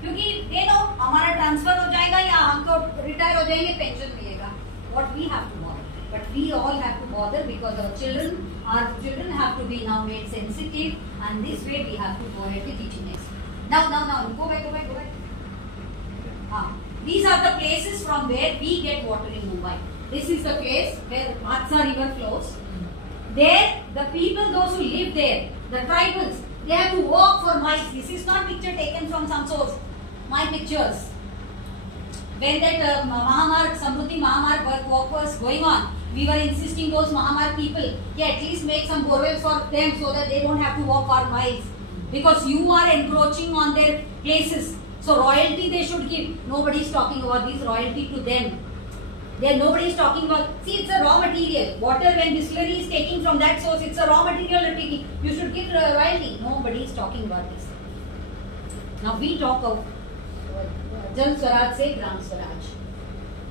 क्योंकि they know हमारा transfer हो जाएगा या हमको रिटायर हो जाएंगे, पेंशन मिलेगा. What we have to bother, but we all have to bother because our children have to be now made sensitive, and this way we have to go ahead with teaching next. Now, go back. These are the places from where we get water in Mumbai. This is the place where Wadia river flows. There, the people, those who live there, the tribals, they have to walk for miles. This is not picture taken from some source. My pictures. When that Samruddhi Mahamar work was going on, we were insisting those Mahamar people, at least make some borewells for them so that they don't have to walk for miles. Because you are encroaching on their places. So royalty they should give. Nobody is talking about this royalty to them. Nobody is talking about, see, it's a raw material. Water, when distillery is taking from that source, it's a raw material you're taking. You should give royalty. Nobody is talking about this. Now we talk of Jal Swaraj se Gram Swaraj.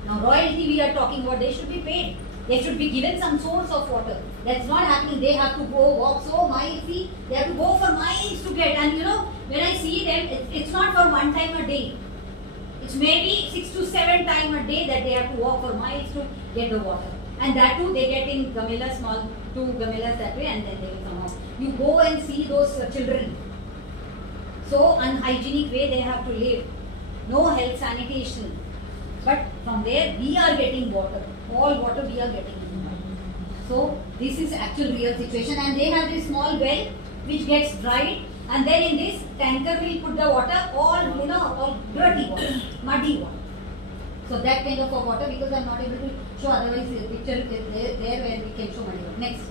Now royalty we are talking about, they should be paid. They should be given some source of water. That's not happening. They have to go walk so miles. See, they have to go for miles to get. And you know, when I see them, it's not for one time a day. It's maybe 6 to 7 times a day that they have to walk for miles to get the water. And that too, they get in gamelas, small 2 gamelas that way, and then they will come out. You go and see those children. So unhygienic way they have to live. No health sanitation. But from there, we are getting water. All water we are getting. So this is actual real situation. And they have this small well which gets dried. And then in this tanker will put the water, all dirty water, muddy water. So that kind of a water, because I am not able to show, otherwise the picture is there where we can show muddy water. Next.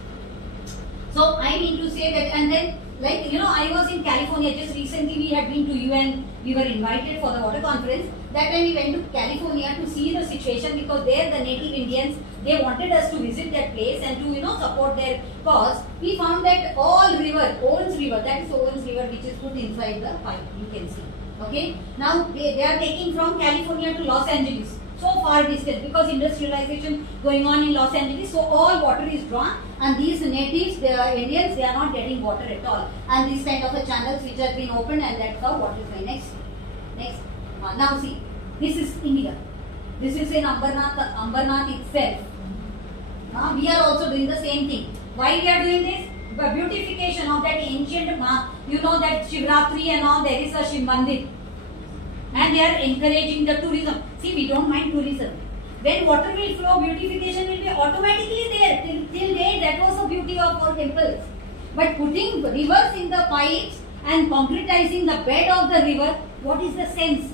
So I mean to say that, and then like I was in California just recently. We had been to UN. We were invited for the water conference. That time we went to California to see the situation, because there the native Indians, they wanted us to visit that place and to support their cause. We found that all river, Owens River, that is Owens River, which is put inside the pipe. You can see. Okay. Now they are taking from California to Los Angeles. So far distance, because industrialization going on in Los Angeles, so all water is drawn, and these natives, the Indians, they are not getting water at all. And these kind of a channels which have been opened, and that's how water is going. Next. Now see, this is India. This is in Ambernath itself. We are also doing the same thing. Why we are doing this? The beautification of that ancient, that Shivratri and all, there is a Shiv Mandir. And they are encouraging the tourism. See, we don't mind tourism. When water will flow, beautification will be automatically there. Till date, that was the beauty of our temples. But putting rivers in the pipes and concretizing the bed of the river, what is the sense?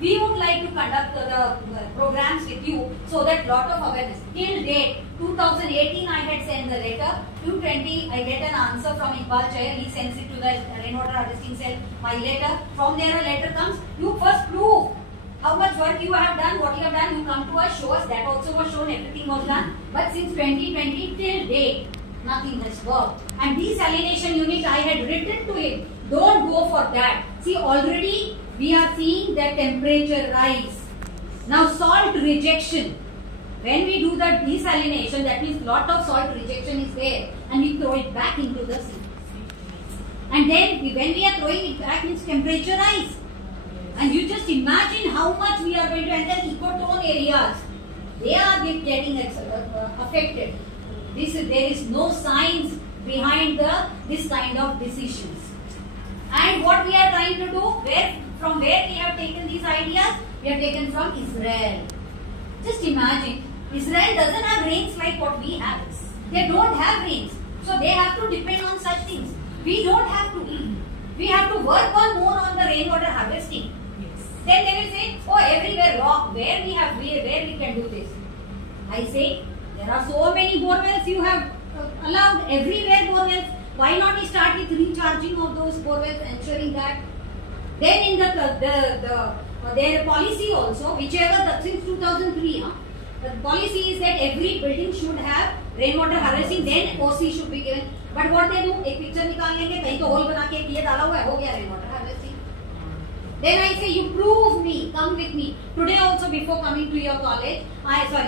We would like to conduct the programs with you so that lot of awareness. Till date, 2018 I had sent the letter. 2020 I get an answer from Iqbal Chair. He sends it to the rainwater harvesting cell. My letter. From there a letter comes. You first prove how much work you have done, what you have done. You come to us, show us. That also was shown. Everything was done. But since 2020 till date, nothing has worked. And desalination unit I had written to him. Don't go for that. See, already we are seeing that temperature rise. Now salt rejection. When we do the desalination, that means lot of salt rejection is there, and we throw it back into the sea. And then when we are throwing it back, means temperature rise. And you just imagine how much we are going to, and then ecotone areas, they are getting affected. There is no science behind this kind of decisions. And what we are trying to do, from where we have taken these ideas? We have taken from Israel. Just imagine, Israel doesn't have rains like what we have. They don't have rains. So they have to depend on such things. We don't have to. We have to work on more on the rainwater harvesting. Yes. Then they will say, oh, everywhere rock, where we can do this. I say, there are so many borewells you have allowed, everywhere borewells. Why not we start with recharging of those borewells, ensuring that? Then in their policy also, whichever, since 2003, the policy is that every building should have rainwater harvesting, then OC should be given. But what they do, एक picture निकाल लेंगे, कहीं तो hole बना के ये डाला हुआ है, हो गया rainwater harvesting. Then I say, you prove me, come with me. Today also, before coming to your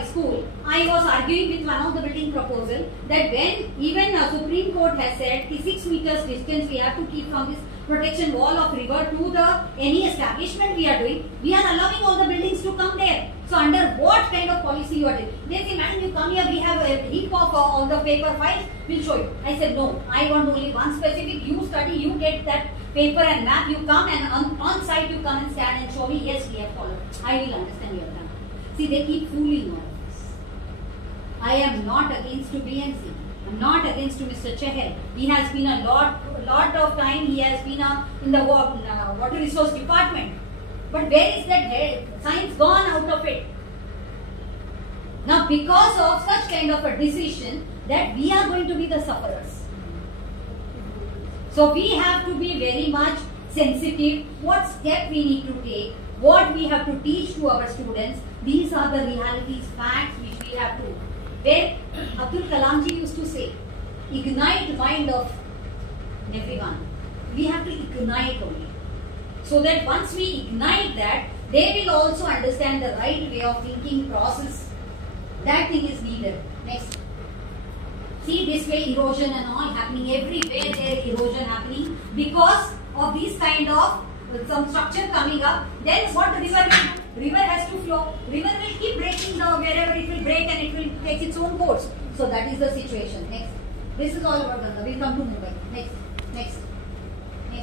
school, I was arguing with one of the building proposal that when even Supreme Court has said 6 meters distance we have to keep from this protection wall of river to the any establishment we are doing, we are allowing all the buildings to come there. So under what kind of policy you are doing? They say, madam, you come here, we have a heap of all the paper files, we'll show you. I said, no, I want only one specific, you study, you get that paper and map, you come and on site you come and stand and show me, yes, we have followed. I will understand your plan. See, they keep fooling all of us. I am not against to BNC. I am not against to Mr. Chahal. He has been a lot of time, he has been in the water resource department. But where is that science gone out of it? Now, because of such kind of a decision, that we are going to be the sufferers. So we have to be very much sensitive. What step we need to take, what we have to teach to our students. These are the realities, facts which we have to. Where Abdul Kalamji used to say, ignite the mind of everyone. We have to ignite only. So that once we ignite that, they will also understand the right way of thinking process. That thing is needed. Next. See, this way erosion and all happening everywhere, there erosion happening because of these kind of some structure coming up. Then what the river will do? River has to flow. River will keep breaking down wherever it will break and it will take its own course. So that is the situation. Next. This is all about Ganga. We'll come to Mumbai. Next. Next.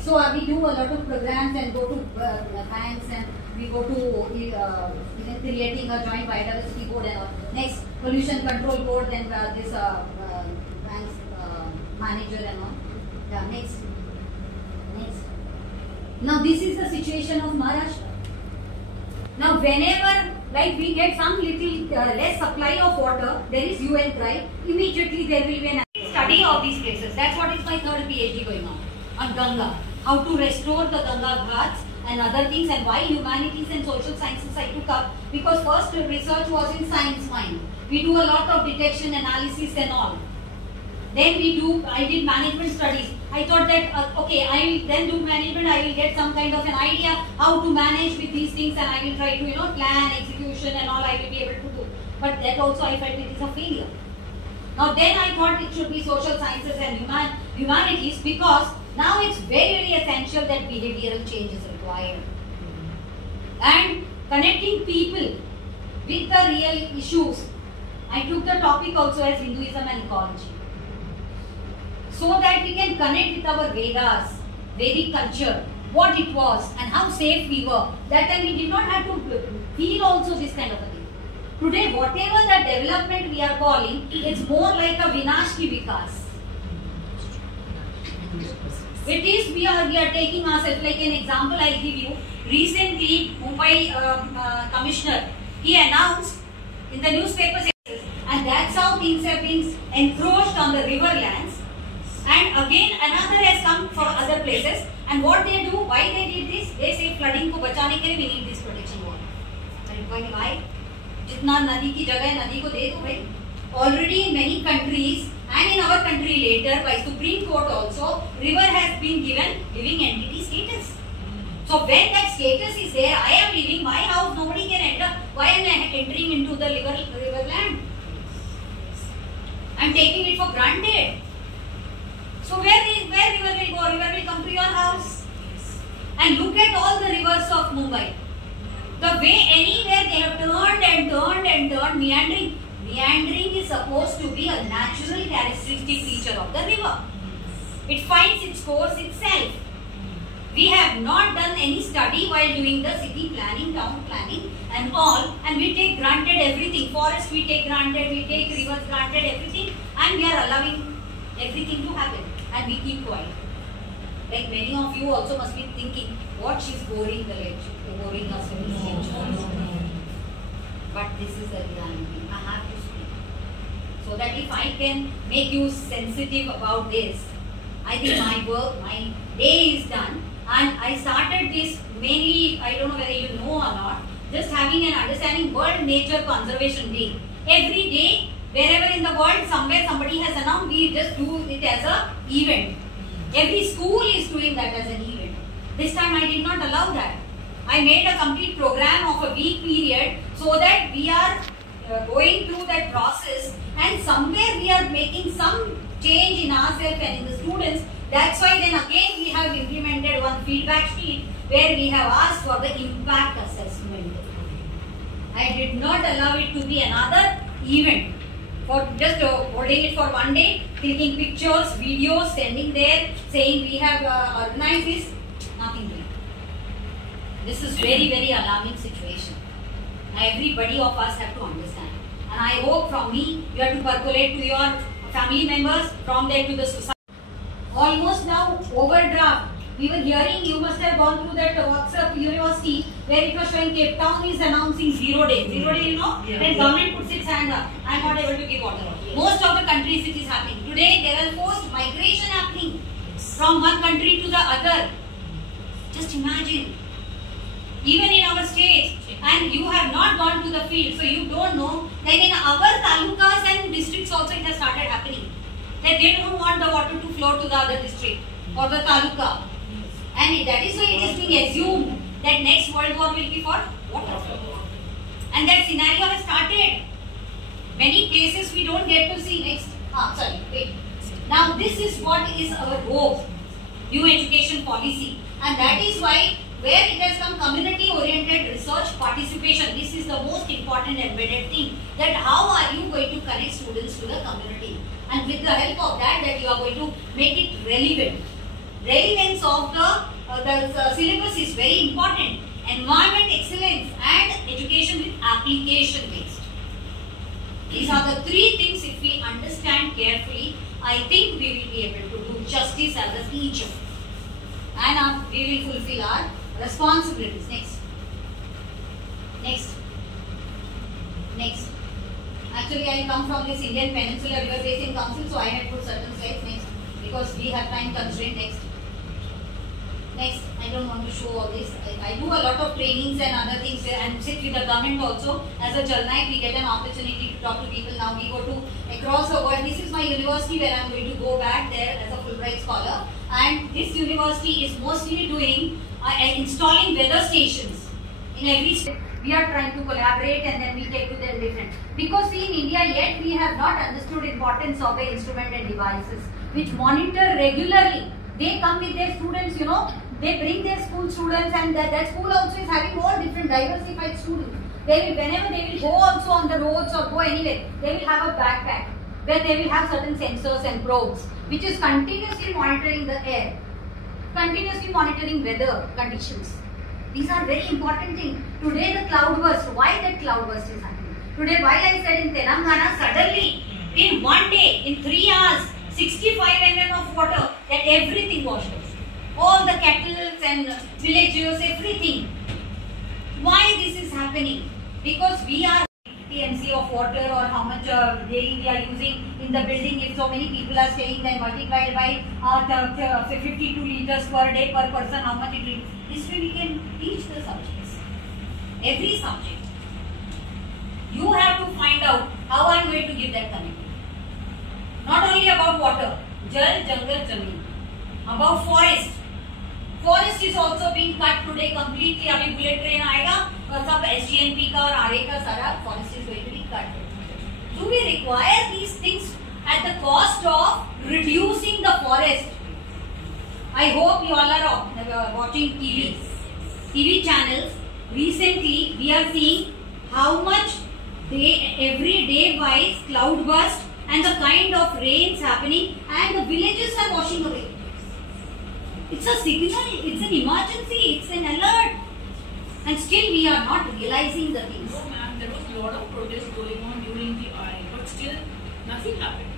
So we do a lot of programs and go to banks and we go to even creating a joint biodiversity board and all. Next, pollution control board, then this banks manager and all. Yeah, next. Next. Now this is the situation of Maharashtra. Now whenever like we get some little less supply of water, there is UN cry, immediately there will be an study of these places. That's what is my third PhD going on Ganga. How to restore the Ganga Ghats and other things, and why humanities and social sciences I took up, because first research was in science mind. We do a lot of detection, analysis and all. Then I did management studies. I thought that, okay, I will then do management, I will get some kind of an idea how to manage with these things and I will try to, plan, execution and all I will be able to do. But that also I felt it is a failure. Now then I thought it should be social sciences and humanities, because now it's very, very essential that behavioral change is required. And connecting people with the real issues. I took the topic also as Hinduism and ecology. So that we can connect with our Vedas, Vedic culture, what it was and how safe we were. That time we did not have to feel also this kind of a thing. Today, whatever the development we are calling, it's more like a Vinash ki Vikas. It is, we are taking ourselves, like an example I'll give you. Recently, Mumbai Commissioner, he announced in the newspapers, and that's how things have been encroached on the river lands. And again, another has come for other places. And what they do, why they did this? They say flooding ko bachane ke liye we need this protection wall. Why? Jitna nadi ki jagah hai, nadi ko de do bhai. Already in many countries, and in our country later by Supreme Court also, river has been given living entity status. So when that status is there, I am leaving my house, nobody can enter. Why am I entering into the river land? I am taking it for granted. So where river will go? River will come to your house. And look at all the rivers of Mumbai. The way anywhere they have turned and turned and turned, meandering. Meandering is supposed to be a natural characteristic feature of the river. It finds its course itself. We have not done any study while doing the city planning, town planning and all, and we take granted everything. Forest we take granted, we take rivers granted, everything, and we are allowing everything to happen, and we keep quiet. Like many of you also must be thinking, what she's boring the lecture, boring us with this lecture. But this is the reality. I have to speak. So that if I can make you sensitive about this, I think my work, my day is done. And I started this mainly, I don't know whether you know or not, just having an understanding World Nature Conservation Day. Every day, wherever in the world, somewhere somebody has announced, we just do it as an event. Every school is doing that as an event. This time I did not allow that. I made a complete program of a week period so that we are going through that process, and somewhere we are making some change in ourselves and in the students. That's why then again we have implemented one feedback sheet where we have asked for the impact assessment. I did not allow it to be another event for just holding it for one day, clicking pictures, videos, sending there, saying we have organized this, nothing doing. This is very, very alarming situation. Everybody of us have to understand. And I hope from me, you have to percolate to your family members, from there to the society. Almost now overdraft. We were hearing, you must have gone through that WhatsApp university where it was showing Cape Town is announcing 0 day. 0 day, you know? Yeah. Then government puts its hand up. I am not able to give water. Most of the countries it is happening. Today there is forced migration happening from one country to the other. Just imagine. Even in our states, and you have not gone to the field, so you don't know. Then in our talukas and districts also it has started happening. That they don't want the water to flow to the other district or the taluka. And that is why it is being assumed that next World War will be for water. And that scenario has started. Many places we don't get to see next. Now this is what is our hope. New education policy. And that is why where it has come community-oriented research participation. This is the most important embedded thing. That how are you going to connect students to the community? And with the help of that you are going to make it relevant. Relevance of the syllabus is very important. Environment excellence and education with application based. These are the three things, if we understand carefully, I think we will be able to do justice as a teacher. And we will fulfill our responsibilities. Next. Actually, I come from this Indian Peninsula River Basin Council, so I had put certain slides next because we have time constraint. Next, I don't want to show all this. I do a lot of trainings and other things and sit with the government also. As a Jalnaik, we get an opportunity to talk to people. Now we go to across the world. This is my university where I am going to go back there as a Fulbright scholar. And this university is mostly doing installing weather stations in every state. We are trying to collaborate and then we take to them different. Because see, in India yet we have not understood importance of the instrument and devices which monitor regularly. They come with their students, you know, they bring their school students, and that school also is having all different diversified students. They will, whenever they will go also on the roads or go anywhere, they will have a backpack where they will have certain sensors and probes which is continuously monitoring the air, continuously monitoring weather conditions. These are very important things. Today the cloudburst, why that cloudburst is happening? Today while I said in Telangana, suddenly in one day, in 3 hours, 65 mm of water, that everything washed out. All the cattle and villages, everything. Why this is happening? Because we are TMC of water or how much daily we are using in the building. If so many people are staying, then multiplied by 52 liters per day per person, how much it will. This way we can teach the subjects. Every subject. You have to find out how I am going to give that connectivity. Not only about water, Jal, Jungle, Jameen. About forest. Forest is also being cut today completely. Abhi bullet train aayega, sab SGNP ka aur RA ka sara forest is going to be cut. Do we require these things at the cost of reducing the forest? I hope you all are watching TV channels. Recently, we are seeing how much every day wise cloudburst and the kind of rains happening, and the villages are washing away. It's a signal, it's an emergency, it's an alert. And still we are not realizing the things. No ma'am, there was a lot of protests going on during the eye, but still nothing happened.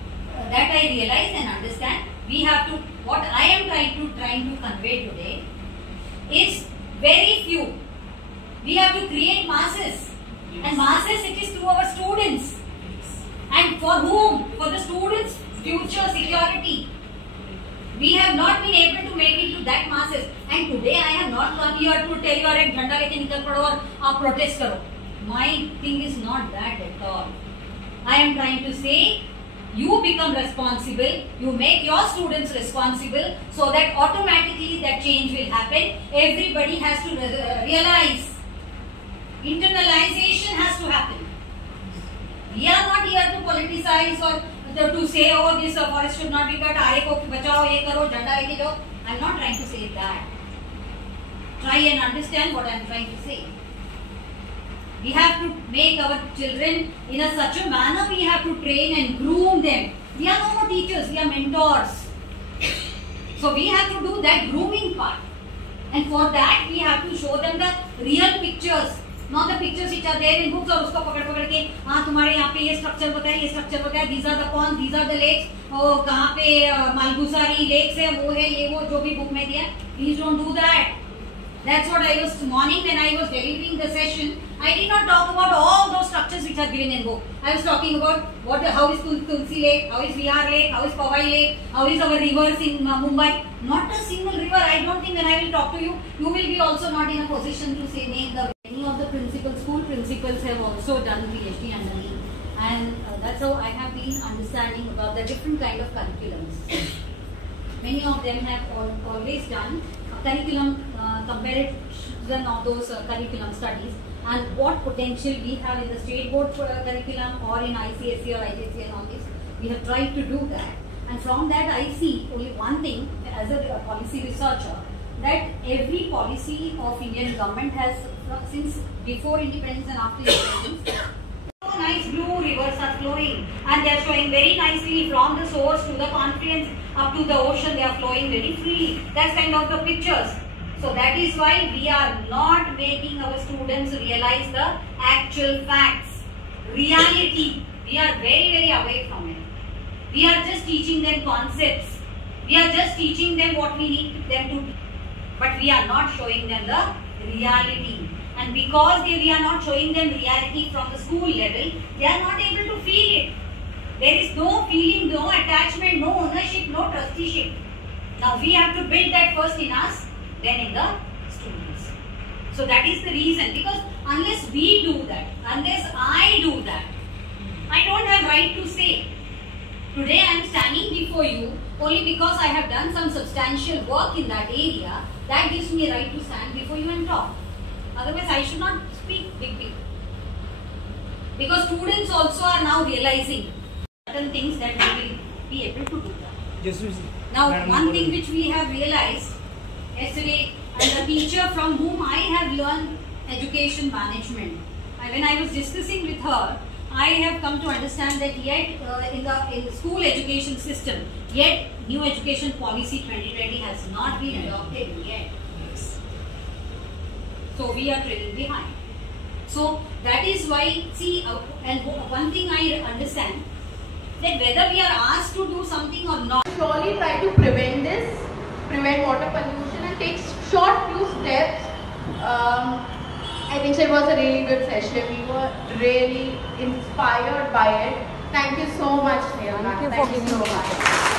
That I realize and understand. We have to, what I am trying to convey today is very few. We have to create masses. Yes. And masses it is through our students. Yes. And for whom? For the students' future security. We have not been able to make it to that masses. And today I have not come here to tell you एक झंडा लेके निकल पड़ो और protest करो. My thing is not that at all. I am trying to say You become responsible, you make your students responsible, so that automatically that change will happen. Everybody has to realize. Internalization has to happen. We are not here to politicize or to say, oh, this forest should not be cut, aare ko bachao, ye karo, jhanda leke jao. I am not trying to say that. Try and understand what I am trying to say. We have to make our children in such a manner, we have to train and groom them. We are no more teachers, we are mentors. So we have to do that grooming part. And for that, we have to show them the real pictures. Not the pictures which are there in books और उसको पकड़ के हाँ तुम्हारे यहाँ पे ये structure बताया, ये structure बताया, these are the ponds, these are the lakes, और कहाँ पे मालगुसारी lakes है, वो है ये वो जो भी book में दिया. Please don't do that. That's what I was morning when I was delivering the session. I did not talk about all those structures which are given in book. I was talking about how is Tulsi Lake, how is VR Lake, how is Powai Lake, how is our rivers in Mumbai. Not a single river. I don't think when I will talk to you, you will be also not in a position to say name the. Many of the principals, school principals have also done PhD under me, and that's how I have been understanding about the different kind of curriculums. Many of them have always done a curriculum comparison of those curriculum studies and what potential we have in the state board curriculum or in ICSE or IJC and all this. We have tried to do that, and from that I see only one thing as a policy researcher, that every policy of Indian government has, since before independence and after independence, so nice blue rivers are flowing and they are showing very nicely from the source to the confluence up to the ocean. They are flowing very freely. That's kind of the pictures. So that is why we are not making our students realize the actual facts, reality. We are very, very away from it. We are just teaching them concepts. We are just teaching them what we need them to do. But we are not showing them the reality. And because we are not showing them reality from the school level, they are not able to feel it. There is no feeling, no attachment, no ownership, no trusteeship. Now we have to build that first in us, then in the students. So that is the reason. Because unless we do that, unless I do that, I don't have right to say. Today I am standing before you only because I have done some substantial work in that area. That gives me a right to stand before you and talk. Otherwise, I should not speak big. Because students also are now realizing certain things that we will be able to do that. Yes, now, one thing which we have realized yesterday, and the teacher from whom I have learned education management, when I was discussing with her, I have come to understand that yet in the school education system, yet new education policy 2020 has not been adopted yet. Yes. So we are trailing behind. So that is why, see, and one thing I understand, that whether we are asked to do something or not. Surely try to prevent water pollution and take short few steps. I think so it was a really good session. We were really inspired by it. Thank you so much, Neha. Thank you so much.